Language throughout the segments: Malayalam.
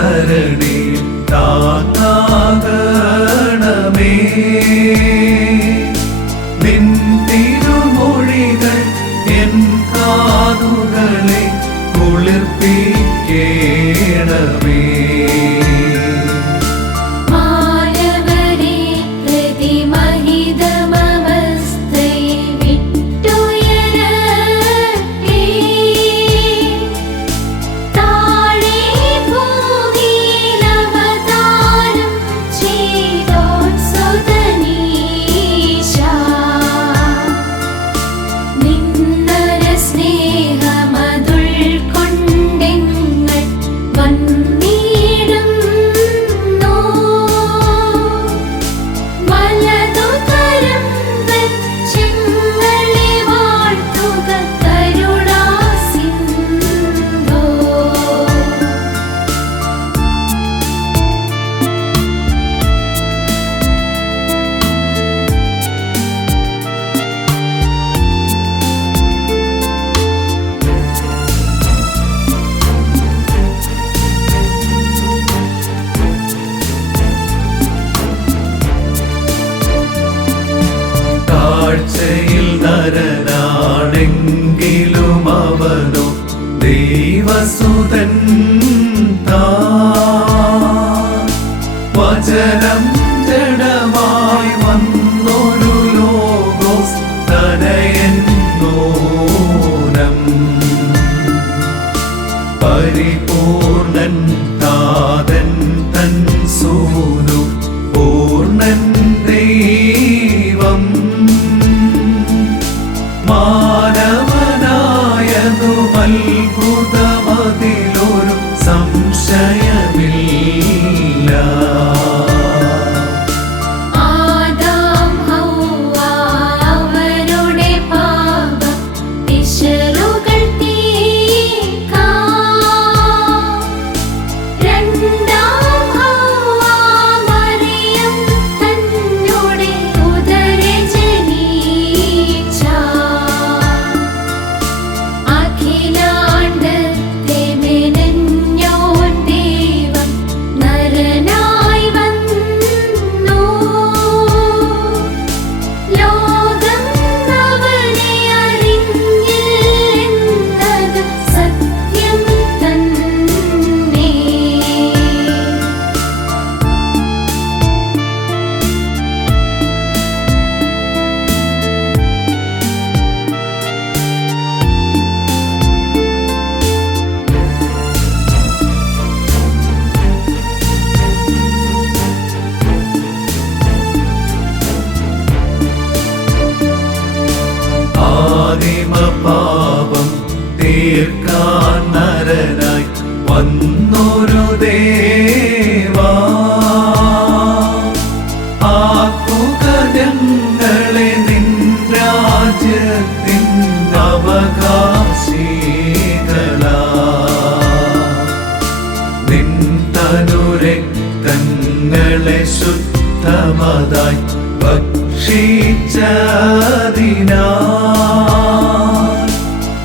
സരണിയിൽ താങ്ങാകണമേ. നിൻ തിരുമൊഴികൾ എൻ കാതുകളെ കുളിർപ്പിക്കേണമേ. കാഴ്ചയിൽ നരനാണെങ്കിലും അവനോ ദൈവസുതൻ വചനം ജഡമായി വന്നൊരു ലോകോസ് തനയൻ നൂനം പരിപൂർണൻ താതൻ തൻ സൂനു പൂർണ്ണൻ ദൈവം മാനവനായതു അത്ഭുതമതിലൊരു സംശയമില്ല. പാപം തീർക്കാൻ നരനായി വന്നൊരു ദേവാ ആക്കുക ഞങ്ങളെ നിൻ രാജ്യത്തിൻ അവകാശികളാ. നിൻ തനുരക്തങ്ങളെ ശുദ്ധമതായി ഭക്ഷിച്ചതിനാ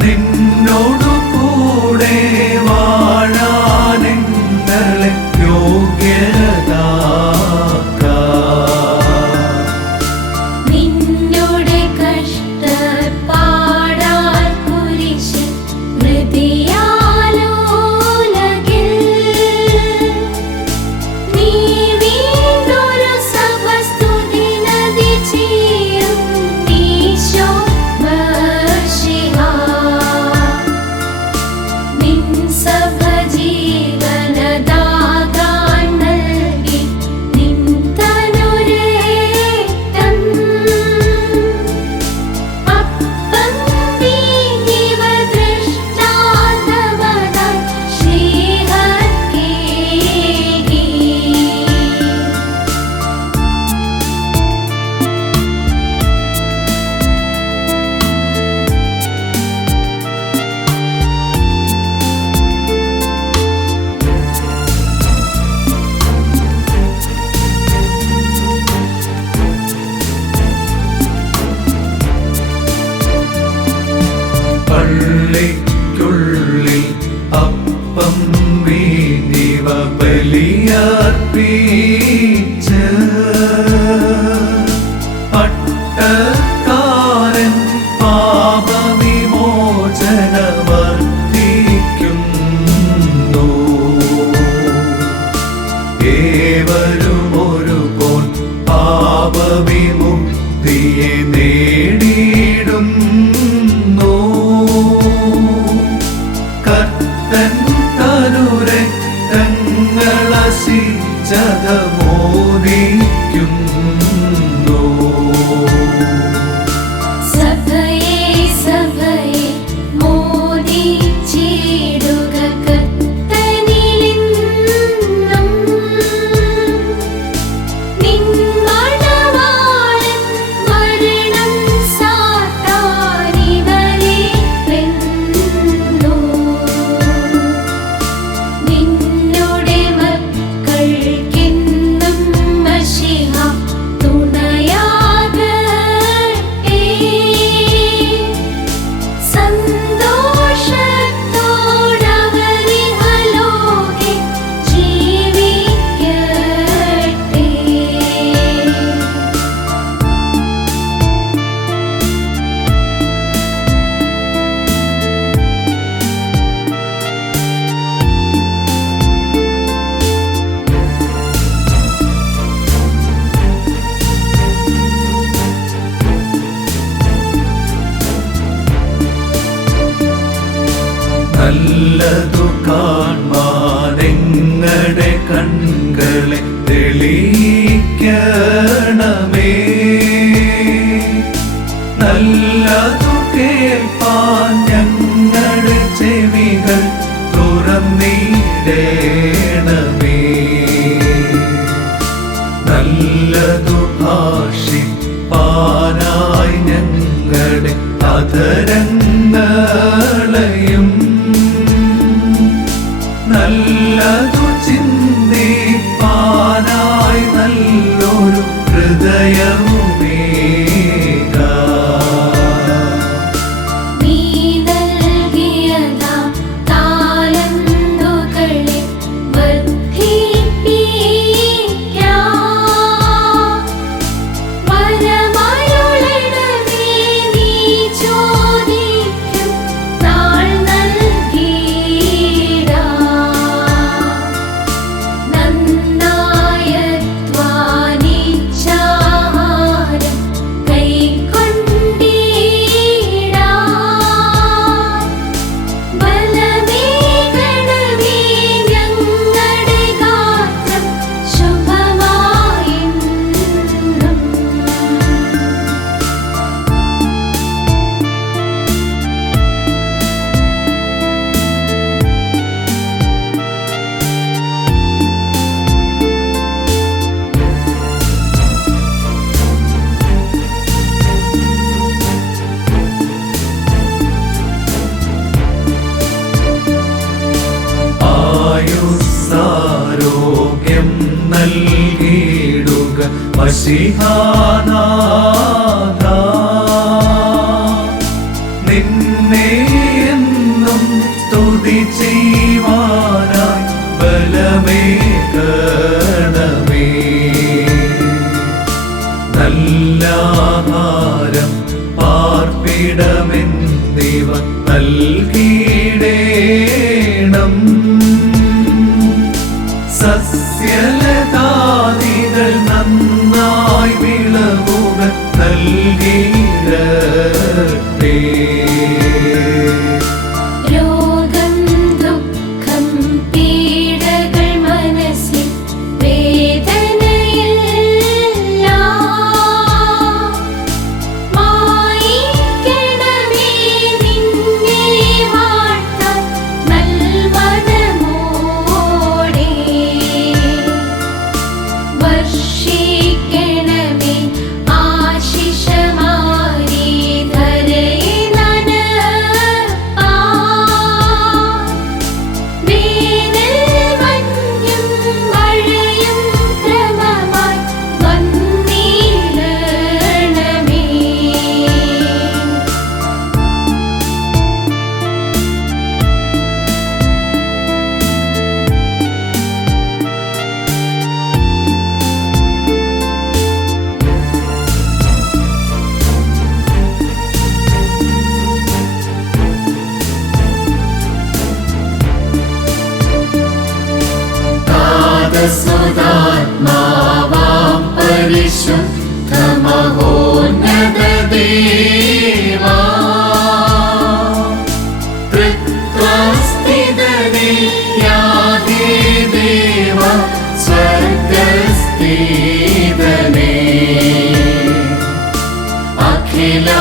നിന്നോടു കൂടെ വാഴാനെങ്ങളെ നിന്നോട് കഷ്ടപ്പാടാൽ കുരിശിൽ മൃതിയാലോലകിൽ നീ വീണ്ടൊരു സഭസ്തുതി നദി ചെയ്യും ഈശോ മശിഹാ. നിൻ സഭ ജീവനദാതാൻ നൽകി നിൻ തനുരക്തം അപ്പം വീഞ്ഞിവ ദൃഷ്ടാന്തമതായി ശ്രീഹർക്കേകി. പള്ളിക്കുള്ളിൽ അപ്പം വീഞ്ഞിവ ബലിയർപ്പിച്ച് പട്ടക്കാരൻ പാപവിമോചനമർത്ഥിക്കുന്നു. ഏവരും ഒരുപോൽ പാപവിമുക്തിയെ നേടിയിടുന്നു. കർത്തൻ തനുരക്തങ്ങളസിച്ചതമോദിക്കുന്നു. സഭയെ സഭയെ മോദിച്ചിടുക കർത്തനിലെന്നും. നിൻ മണവാളൻ മരണം സാത്താനിവരെ വെന്നു. നിന്നുടെ മക്കൾക്കെന്നും മശിഹ തുണയാകട്ടെ. സന്തോഷത്തോടവരിഹലോകെ ജീവിക്കട്ടെ. നല്ലതു കാൺമാനെങ്ങടെ കൺകളെ തെളിയിക്കണമേ. നല്ലതു കേൾപ്പാൻ ഞങ്ങളുടെ ചെവികൾ തുറന്നിടേണമേ. നല്ലതു ഭാഷിപ്പാനായി ഞങ്ങളുടെ അധരങ്ങളെയും നല്ലതു ചിന്തിപ്പാനായി നല്ലൊരു ഹൃദയവുമേക. നീ നൽകിയതാം താലന്തുകളെ വർദ്ധിപ്പിക്കാം. വരമരുളണമേ നീ ചോദിക്കും നാൾ നൽകിയിടാം. നന്നായധ്വാനിച്ചാഹാരം കൈക്കൊണ്ടിടാം. ബലമേകണമേ ഞങ്ങളുടെ ഗാത്രം ശുഭമായെന്നും. ആയുസ്സാരോഗ്യം നൽകിയിടുക മശിഹാനാഥ. നിന്നെ എന്നും സ്തുതി ചെയ്യുവാനായി ബലമേകണമേ. നല്ലാഹാരം പാർപ്പിടമെന്നിവ നൽകിയിടേണം. സസ്യലതാദികൾ നന്നായി വിളവുകൾ നൽകിയിടട്ടെ. രോഗം ദുഃഖം പീഡകൾ മനസ്സിൽ വേദനയെല്ലാം മായിക്കണമേ. നിന്നെ വാഴ്ത്താൻ നൽമനമോടെ വർഷിക്കണമേ ആശിഷമാരി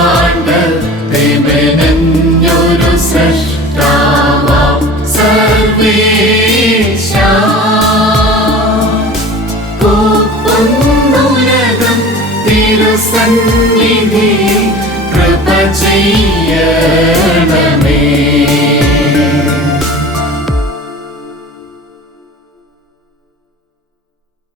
ബ്രഹ്മാണ്ടത്തെ മെനഞ്ഞൊരു സൃഷ്ടാവാം സർവേശ കൂപ്പുന്നുലകം തിരുസന്നിധിയിൽ കൃപ ചെയ്യണമേ.